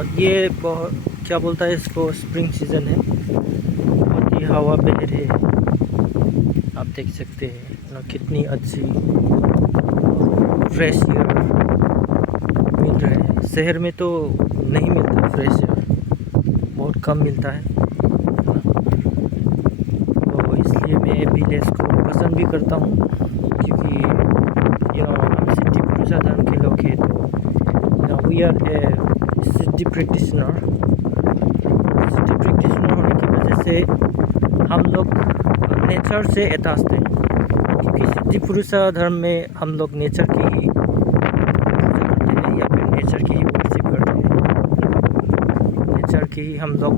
ये बहुत क्या बोलता है इसको, स्प्रिंग सीज़न है। बहुत ही हवा बह रही है, आप देख सकते हैं ना, कितनी अच्छी फ्रेश एयर मिल रहा है। शहर में तो नहीं मिलता फ्रेश एयर, बहुत कम मिलता है ना। तो इसलिए मैं विलेज को पसंद भी करता हूँ, क्योंकि हम सिटी प्रसाधन के लोग हैं, तो we are a city practitioner होने की वजह से हम लोग नेचर से अटैच्ड हैं। क्योंकि सिद्धि पुरुषा धर्म में हम लोग नेचर की ही पूजा करते हैं, या फिर नेचर की ही वर्शिप करते हैं। नेचर की ही हम लोग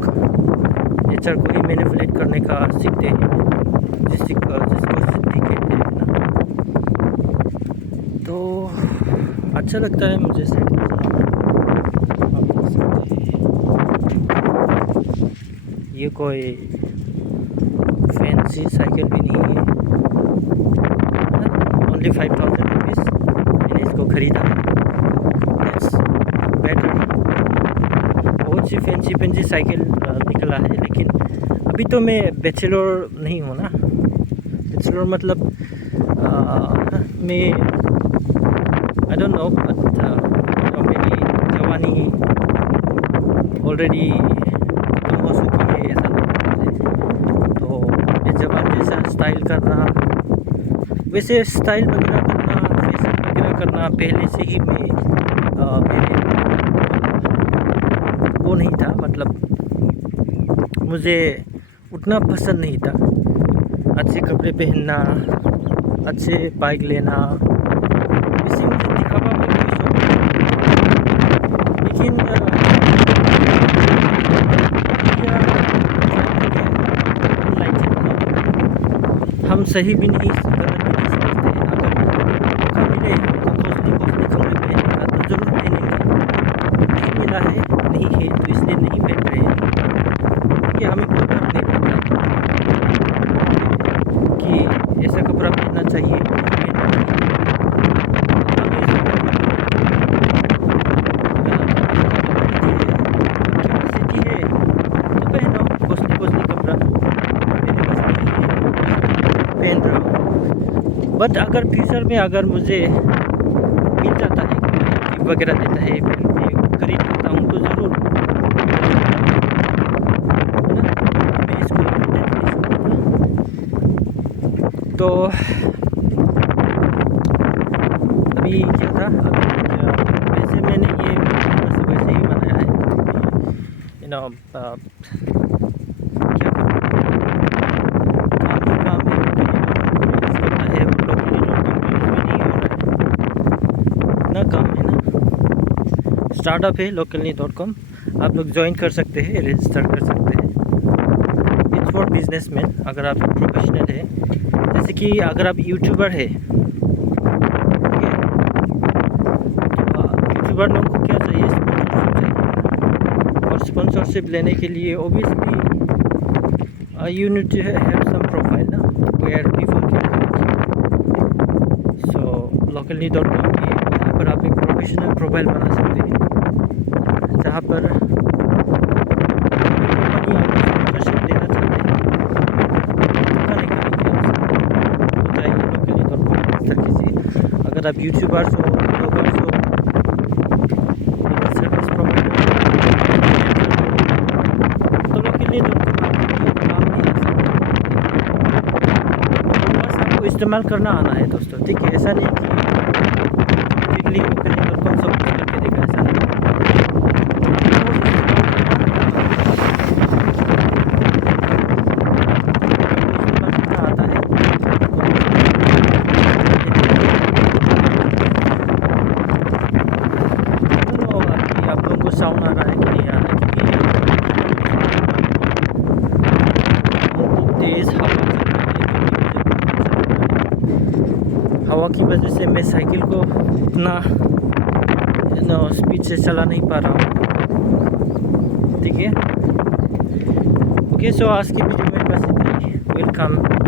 नेचर को ही मैनिपुलेट करने का सीखते हैं, जिसको सिद्धि कहते हैं ना। तो अच्छा लगता है मुझे से। आप देख सकते हैं, ये कोई फैंसी साइकिल भी नहीं है, ओनली 5000 रुपीज़ मैंने इसको ख़रीदा है। That's better. बहुत सी फैंसी साइकिल निकला है, लेकिन अभी तो मैं बैचलर नहीं हूँ ना। बैचलर मतलब मैं आई डोंट नो, बट मेरी जवानी ऑलरेडी खत्म हो चुकी है, ऐसा लगता है मुझे। तो मैं जवान जैसा स्टाइल करना, वैसे स्टाइल वगैरह करना, फैशन वगैरह करना पहले से ही मैं पहले वो नहीं था, मतलब मुझे उतना पसंद नहीं था। अच्छे कपड़े पहनना, अच्छे बाइक लेना, इसी मुझे दिखावा में कोई शौक नहीं। लेकिन हम सही भी नहीं, गलत भी नहीं समझते। अगर मौका मिले हमको कॉस्टली कपड़े पहनने का तो ज़रूर पहनेंगे। नहीं मिला है, नहीं है, तो इसलिए नहीं पहन रहे हैं। कि हमें कोई फर्क नहीं पड़ता कि ऐसा कपड़ा पहनना चाहिए, पहनना चाहिए। कैपेसिटी है तो पहनो कॉस्टली कपड़ा, मेरे पास नहीं है, पहन रहा हूँ। बट अगर फ्यूचर में अगर मुझे मिल जाता है, गिफ्ट वगैरह देता है, फिर मैं खरीद लेता हूँ, तो ज़रूर मैं इसको तो अभी क्या था, वैसे मैंने ये बस वैसे ही बनाया है, क्या काम है, करना है, लोकली में नहीं हो रहा है ना, काम है ना। स्टार्टअप है localni.com, आप लोग ज्वाइन कर सकते हैं, रजिस्टर कर सकते हैं। It's for businessman. अगर आप प्रोफेशनल है, जैसे कि अगर आप यूट्यूबर है, यूट्यूबर लोगों को क्या चाहिए, स्पॉन्सरशिप चाहिए। और स्पॉन्सरशिप लेने के लिए obviously you need to have some profile ना, where people can. So localni.com की यहाँ पर आप एक प्रोफेशनल प्रोफाइल बना सकते हैं, जहाँ पर कंपनी आपको स्पॉन्सरशिप देना चाहते हैं, दिखाने के लिए आपसे जाइए localni.com रजिस्टर कीजिए। अगर आप यूट्यूबर्स हो, ब्लॉगर्स हो, सर्विस प्रोवाइडर तो localni.com आपके लिए काम नहीं आ सकता। बस आपको इस्तेमाल करना आना है दोस्तों, ठीक है। ऐसा नहीं कि ऑटोमेटिकली localni.com सब कुछ करके देगा, ऐसा नहीं। आता है आप लोगों को साउंड आ रहा है कि नहीं आ रहा है, क्योंकि बहुत तेज़ हवा चल रही है। हवा की वजह से मैं साइकिल को उतना स्पीड से चला नहीं पा रहा हूँ, ठीक है। ओके, सो आज की वीडियो में बस इतना ही। वेलकम।